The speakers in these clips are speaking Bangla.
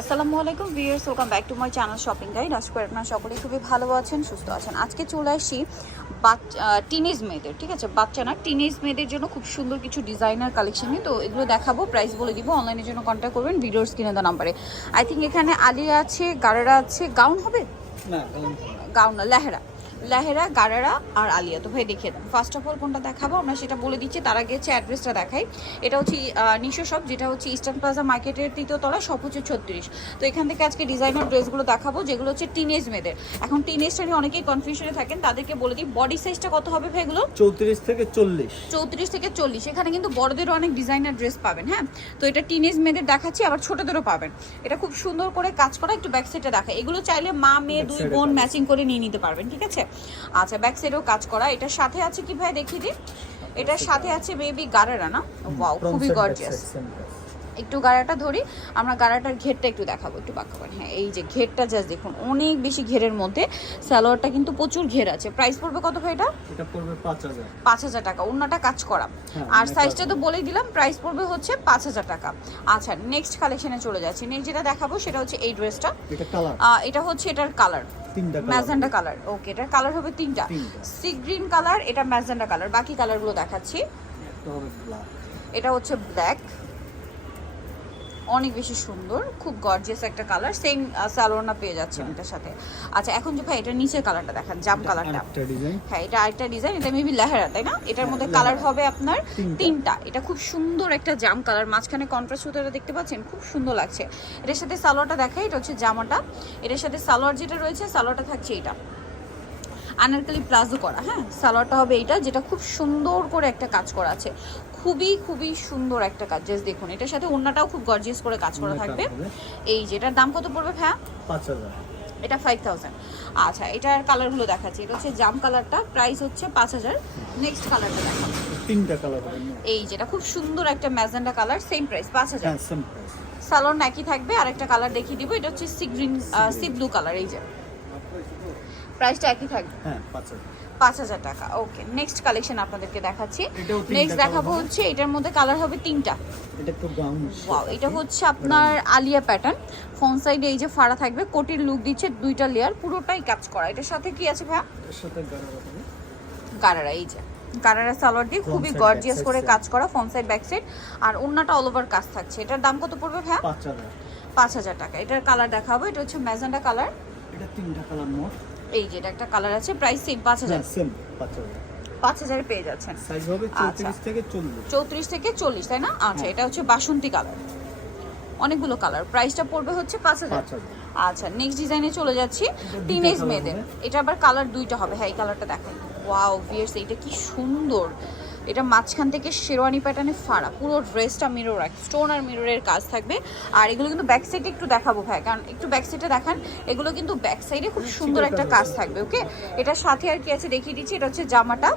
আসসালামু আলাইকুম viewers welcome back to my channel shopping guide আশা করি আপনারা সকলেই খুবই ভালো আছেন সুস্থ আছেন। আজকে চলে আসি বাচ্চা টিনেজ মেয়েদের ঠিক আছে? বাচ্চা না টিনেজ মেয়েদের জন্য খুব সুন্দর কিছু ডিজাইনার কালেকশন তো এগুলো দেখাবো প্রাইস বলে দিব অনলাইনের জন্য কন্ট্যাক্ট করবেন ভিডিওর স্ক্রিনে দেওয়া নাম্বারে আই থিঙ্ক এখানে আলিয়া আছে গারারা আছে গাউন হবে? না গাউন না লেহেরা। লেহেরা গারারা আর আলিয়া। তো ভাই দেখিয়ে দেন ফার্স্ট অফ অল কোনটা দেখাবো? আমরা সেটা বলে দিচ্ছি। তার আগে হচ্ছে অ্যাড্রেসটা দেখাই। এটা হচ্ছে নিশো শপ যেটা হচ্ছে ইস্টার্ন প্লাজা মার্কেটের তৃতীয় তলা সব হচ্ছে ছত্রিশ। তো এখান থেকে আজকে ডিজাইনার ড্রেসগুলো দেখাবো যেগুলো হচ্ছে টিনেজ মেয়েদের। এখন টিনেজটা নিয়ে অনেকেই কনফিউশনে থাকেন। তাদেরকে বলে দিই বডি সাইজটা কত হবে ভাই এগুলো? চৌত্রিশ থেকে চল্লিশ। চৌত্রিশ থেকে চল্লিশ। এখানে কিন্তু বড়দেরও অনেক ডিজাইনার ড্রেস পাবেন হ্যাঁ? তো এটা টিনেজ মেয়েদের দেখাচ্ছি আবার ছোটদেরও পাবেন। এটা খুব সুন্দর করে কাজ করা একটু ব্যাক সাইডে দেখা। এগুলো চাইলে মা মেয়ে দুই বোন ম্যাচিং করে নিয়ে নিতে পারবেন ঠিক আছে? আচ্ছা ব্যাক সাইডেও কাজ করা। এটার সাথে আছে কি ভাই? দেখিয়ে দিন এটার সাথে আছে মেবি গারারা না? ওয়াও খুবই গর্জিয়াস একটু গাড়াটা ধরি আমরা গাড়াটার ঘেরটা একটু দেখাবো একটু বাঁকা করে। হ্যাঁ এই যে ঘেরটা জাস্ট দেখুন অনেক বেশি ঘেরের মধ্যে সালোয়ারটা কিন্তু প্রচুর ঘের আছে। প্রাইস পড়বে কত ভাই এটা? এটা পড়বে পাঁচ হাজার। পাঁচ হাজার টাকা অন্যটা কাজ করা। হ্যাঁ, আর সাইজটা তো বলেই দিলাম প্রাইস পড়বে হচ্ছে পাঁচ হাজার টাকা। আচ্ছা নেক্সট কালেকশনে চলে যাচ্ছি। নেক্সট যেটা দেখাবো সেটা হচ্ছে এই ড্রেসটা এটা কালার এটা হচ্ছে এটার colour colour magenta colour okay এটার কালার হবে তিনটা। সি গ্রিন কালার এটা ম্যাজেন্ডা কালার বাকি কালারগুলো দেখাচ্ছি। এটা হচ্ছে ব্ল্যাক অনেক বেশি সুন্দর খুব গর্জিয়াস একটা কালার সেম সালোয়ারনা পেয়ে যাচ্ছেন এটার সাথে। আচ্ছা এখন যে ভাই এটা নিচের কালারটা দেখান জাম কালারটা একটা ডিজাইন হ্যাঁ এটা আরেকটা ডিজাইন এটা মেবি লেহেরা তাই না? এটার মধ্যে হ্যাঁ, কালার হবে আপনার তিনটা। তিনটা। এটা খুব সুন্দর একটা জাম কালার মাঝখানে কন্ট্রাস্ট সুতোটা দেখতে পাচ্ছেন খুব সুন্দর লাগছে। এটার সাথে সালোয়ারটা দেখাই এটা হচ্ছে জামাটা। এটার সাথে সালোয়ার যেটা রয়েছে সালোয়ারটা থাকছে এটা আনারকালি প্লাজো করা হ্যাঁ? সালোয়ারটা হবে এইটা যেটা খুব সুন্দর করে একটা কাজ করা আছে। খুবই খুবই সুন্দর একটা কাজ। জাস্ট দেখুন এটার সাথে অন্যটাও খুব গর্জিয়াস করে কাজ করা থাকবে। এই যেটার দাম কত পড়বে ভ্যা পাঁচ হাজার। এটা ফাইভ থাউজেন্ড আচ্ছা এটার কালারগুলো দেখাচ্ছি। এটা হচ্ছে জাম কালারটা প্রাইস হচ্ছে পাঁচ হাজার। নেক্সট কালারটা দেখাচ্ছি। তিনটা কালার এই যেটা খুব সুন্দর একটা ম্যাজেন্ডা কালার সেম প্রাইস পাঁচ হাজার। হ্যাঁ প্রাইস সালোয়ার একই থাকবে আর একটা কালার দেখিয়ে দিব। এটা হচ্ছে sea green sea blue colour এই যে। প্রাইসটা একই থাকবে। হ্যাঁ পাঁচ হাজার। পাঁচ হাজার টাকা। ওকে নেক্সট কালেকশন আপনাদেরকে দেখাচ্ছি। নেক্সট দেখাবো হচ্ছে এটার মধ্যে কালার হবে তিনটা। এটা হচ্ছে আপনার আলিয়া প্যাটার্ন ফ্রন্ট সাইডে এই যে ফাড়া থাকবে কোটির লুক দিচ্ছে দুইটা লেয়ার পুরোটাই কাজ করা। এটার সাথে কি আছে হবে। কারারা এই যে। কারারা সালোয়ার দিয়ে খুবই গর্জিয়াস করে কাজ করা ফ্রন্ট সাইড ব্যাক সাইড আর অন্যটা অল ওভার কাজ থাকছে। এটার দাম কত পড়বে হাজার। পাঁচ হাজার টাকা। এটার কালার দেখাবো। এটা হচ্ছে ম্যাজেন্ডা কালার এটা তিনটা কালার মোট। এই যে এটা একটা কালার আছে প্রাইস সেম পাঁচ হাজার। হ্যাঁ সেম পাঁচ হাজার। পাঁচ হাজারে পেয়ে যাচ্ছেন। সাইজ হবে আচ্ছা। চৌত্রিশ থেকে চল্লিশ। চৌত্রিশ থেকে চল্লিশ তাই না? আচ্ছা হ্যাঁ। এটা হচ্ছে বাসন্তী কালার অনেকগুলো কালার প্রাইসটা পড়বে হচ্ছে পাঁচ হাজার। আচ্ছা নেক্সট ডিজাইনে চলে যাচ্ছি টিনেজ মেয়েদের। এটা আবার কালার দুইটা হবে। হ্যাঁ এই কালারটা দেখাই। ওয়াও ভিয়ার্স এটা কি সুন্দর। এটা মাঝখান থেকে শেরওয়ানি প্যাটার্নে ফাড়া। পুরো ড্রেসটা মিরর স্টোন আর মিররের কাজ থাকবে। আর এগুলো কিন্তু ব্যাক সাইডে একটু দেখাবো ভাই। কারণ একটু ব্যাক সাইডে দেখান এগুলো কিন্তু ব্যাক সাইডে খুব সুন্দর একটা কাজ থাকবে ওকে এটার সাথে আর কি আছে দেখিয়ে দিচ্ছি এটা হচ্ছে জামাটা।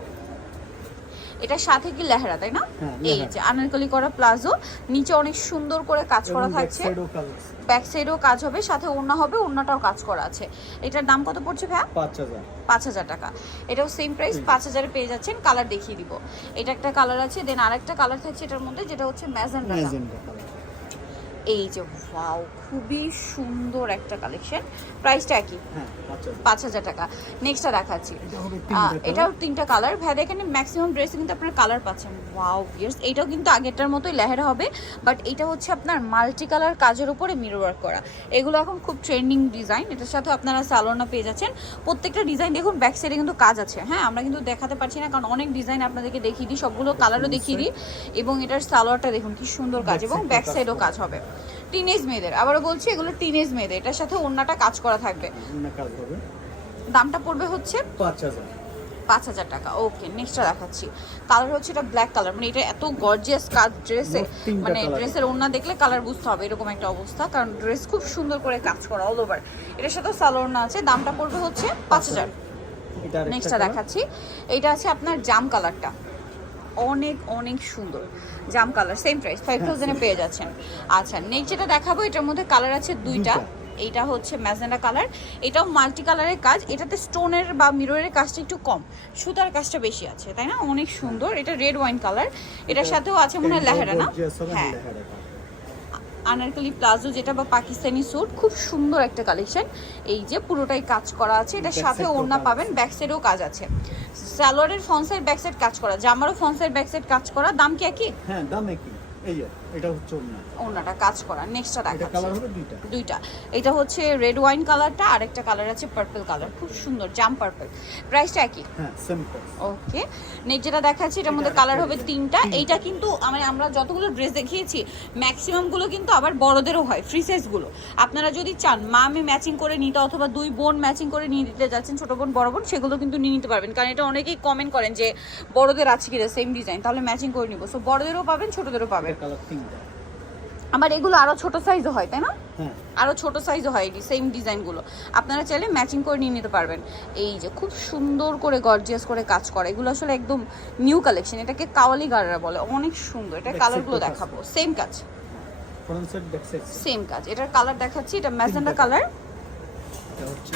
এটার সাথে কি লেহেরা তাই না? হ্যাঁ, এই। যে আনারকলি করা প্লাজো নিচে অনেক সুন্দর করে কাজ করা থাকছে। ব্যাক সাইডেও কাজ হবে সাথে ওড়না হবে ওড়নাটাও কাজ করা আছে। এটার দাম কত পড়ছে ভাইয়া? পাঁচ হাজার। টাকা। এটাও সেম প্রাইস পাঁচ হাজারে পেয়ে যাচ্ছেন কালার দেখিয়ে দিব। এটা একটা কালার আছে দেন আরেকটা কালার থাকছে এটার মধ্যে যেটা হচ্ছে ম্যাজেন্ডা। ম্যাজেন্টা এই যে ওয়াও খুবই সুন্দর একটা কালেকশন প্রাইসটা একই। হ্যাঁ পাঁচ হাজার। টাকা। নেক্সটটা দেখাচ্ছি। এটাও তিনটা কালার ভ্যাদ এখানে ম্যাক্সিমাম ড্রেসে কিন্তু আপনার কালার পাচ্ছেন। ওয়াও ভিয়ার্স এইটাও কিন্তু আগেরটার মতোই লেহেরা হবে। বাট এটা হচ্ছে আপনার মাল্টি কালার কাজের উপরে মিরর ওয়ার্ক করা। এগুলো এখন খুব ট্রেন্ডিং ডিজাইন এটার সাথে আপনারা সালোনা পেয়ে যাচ্ছেন। প্রত্যেকটা ডিজাইন দেখুন ব্যাক সাইডে কিন্তু কাজ আছে। হ্যাঁ আমরা কিন্তু দেখাতে পারছি না কারণ অনেক ডিজাইন আপনাদেরকে দেখিয়ে দিই সবগুলো কালারও দেখিয়ে দিই। এবং এটার সালোয়ারটা দেখুন কি সুন্দর কাজ এবং ব্যাক সাইডও কাজ হবে। টিনেজ মেয়েদের আবারও বলছি এগুলো টিনেজ মেয়েদের। এটার সাথে অন্যটা কাজ করা থাকবে। দামটা পড়বে হচ্ছে পাঁচ হাজার। পাঁচ হাজার টাকা। ওকে নেক্সটটা দেখাচ্ছি। কালার হচ্ছে এটা ব্ল্যাক কালার মানে এটা এত গর্জিয়াস কাজ ড্রেসে মানে ড্রেসের ওড়না দেখলে কালার বুঝতে হবে এরকম একটা অবস্থা। কারণ ড্রেস খুব সুন্দর করে কাজ করা অল ওভার এটার সাথে সালোয়ার না আছে দামটা পড়বে হচ্ছে পাঁচ হাজার। নেক্সটটা দেখাচ্ছি। এইটা আছে আপনার জাম কালারটা অনেক অনেক সুন্দর। জাম কালার সেম প্রাইস ফাইভ থাউজেন্ডে পেয়ে যাচ্ছেন। আচ্ছা নেক্সট যেটা দেখাবো এটার মধ্যে কালার আছে দুইটা। এটা এইটা হচ্ছে ম্যাজেন্ডা কালার। এটাও মাল্টি কালারের কাজ এটাতে স্টোনের বা মিররের কাজটা একটু কম। সুতার কাজটা বেশি আছে তাই না? অনেক সুন্দর। এটা রেড ওয়াইন কালার এটার সাথেও আছে মনে হয় লেহেরা না? হ্যাঁ। আনারকলি প্লাজো যেটা বা পাকিস্তানি স্যুট খুব সুন্দর একটা কালেকশন এই যে পুরোটাই কাজ করা আছে এটার সাথে ওড়না পাবেন ব্যাক সাইডেও কাজ আছে। সালোয়ারের ফ্রন্ট সাইড ব্যাক সাইড কাজ করা জামারও সাইড ব্যাক সাইড কাজ করা দাম কি একই? হ্যাঁ দাম একই। এই যে এটা হচ্ছে ওড়না। ওড়নাটা কাজ করা। নেক্সটটা এটা কালার হবে দুইটা। দুইটা। এটা হচ্ছে রেড ওয়াইন কালারটা আর একটা কালার আছে পার্পল কালার খুব সুন্দর জাম পার্পল প্রাইসটা একই? হ্যাঁ সেম ওকে নেক্সট যেটা দেখাচ্ছি এটার মধ্যে কালার হবে তিনটা। এইটা কিন্তু মানে আমরা যতগুলো ড্রেস দেখিয়েছি ম্যাক্সিমামগুলো কিন্তু আবার বড়দেরও হয় ফ্রি সাইজগুলো। আপনারা যদি চান মা আমি ম্যাচিং করে নিতে অথবা দুই বোন ম্যাচিং করে নিয়ে দিতে যাচ্ছেন ছোট বোন বড় বোন সেগুলো কিন্তু নিয়ে নিতে পারবেন। কারণ এটা অনেকেই কমেন্ট করেন যে বড়দের আছে কিনা সেম ডিজাইন তাহলে ম্যাচিং করে নিবো। সো বড়দেরও পাবেন ছোটদেরও পাবেন। আবার এগুলো আরও ছোট সাইজও হয় তাই না? আরও আরও ছোট সাইজও হয় এটি সেম ডিজাইনগুলো। আপনারা চাইলে ম্যাচিং করে নিয়ে নিতে পারবেন। এই যে খুব সুন্দর করে গর্জিয়াস করে কাজ করে এগুলো আসলে একদম নিউ কালেকশন এটাকে কাওয়ালি গাড়রা বলে অনেক সুন্দর। এটা কালারগুলো দেখাবো। সেম কাজ। সেম কাজ। এটার কালার দেখাচ্ছি এটা ম্যাজেন্ডা কালার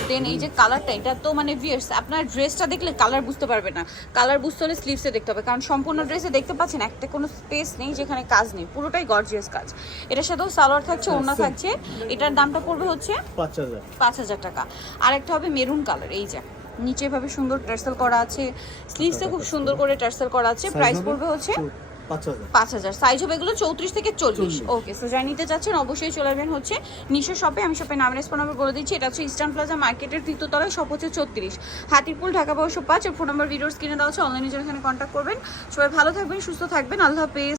দেন এই যে কালারটা এটা তো মানে ভিয়ার্স আপনার ড্রেসটা দেখলে কালার বুঝতে পারবে না। কালার বুঝতে হলে স্লিভসে দেখতে হবে। কারণ সম্পূর্ণ ড্রেসে দেখতে পাচ্ছেন একটা কোনো স্পেস নেই যেখানে কাজ নেই। পুরোটাই গর্জিয়াস কাজ। এটার সাথেও সালোয়ার থাকছে ওড়না থাকছে। এটার দামটা পড়বে হচ্ছে পাঁচ হাজার। টাকা। আর একটা হবে মেরুন কালার এই যে। নিচে ভাবে সুন্দর টার্সেল করা আছে। স্লিভসে খুব সুন্দর করে টার্সেল করা আছে। প্রাইস পড়বে হচ্ছে পাঁচ হাজার। সাইজ হবে এগুলো চৌত্রিশ থেকে চল্লিশ। ওকে সো যারা নিতে চাচ্ছেন অবশ্যই চলে আসবেন হচ্ছে নিশো শপে আমি নাম নম্বর বলে দিচ্ছি। এটা হচ্ছে ইস্টার্ন প্লাজা মার্কেটের তৃতীয়তলায় শপ হচ্ছে ছত্রিশ। হাতিরপুল ঢাকা বারোশো পাঁচ। ফোন নম্বর কিনে দেওয়া হচ্ছে অনলাইনে এখানে কন্ট্যাক্ট করবেন। সবাই ভালো থাকবেন সুস্থ থাকবেন। আল্লাহ হাফেজ।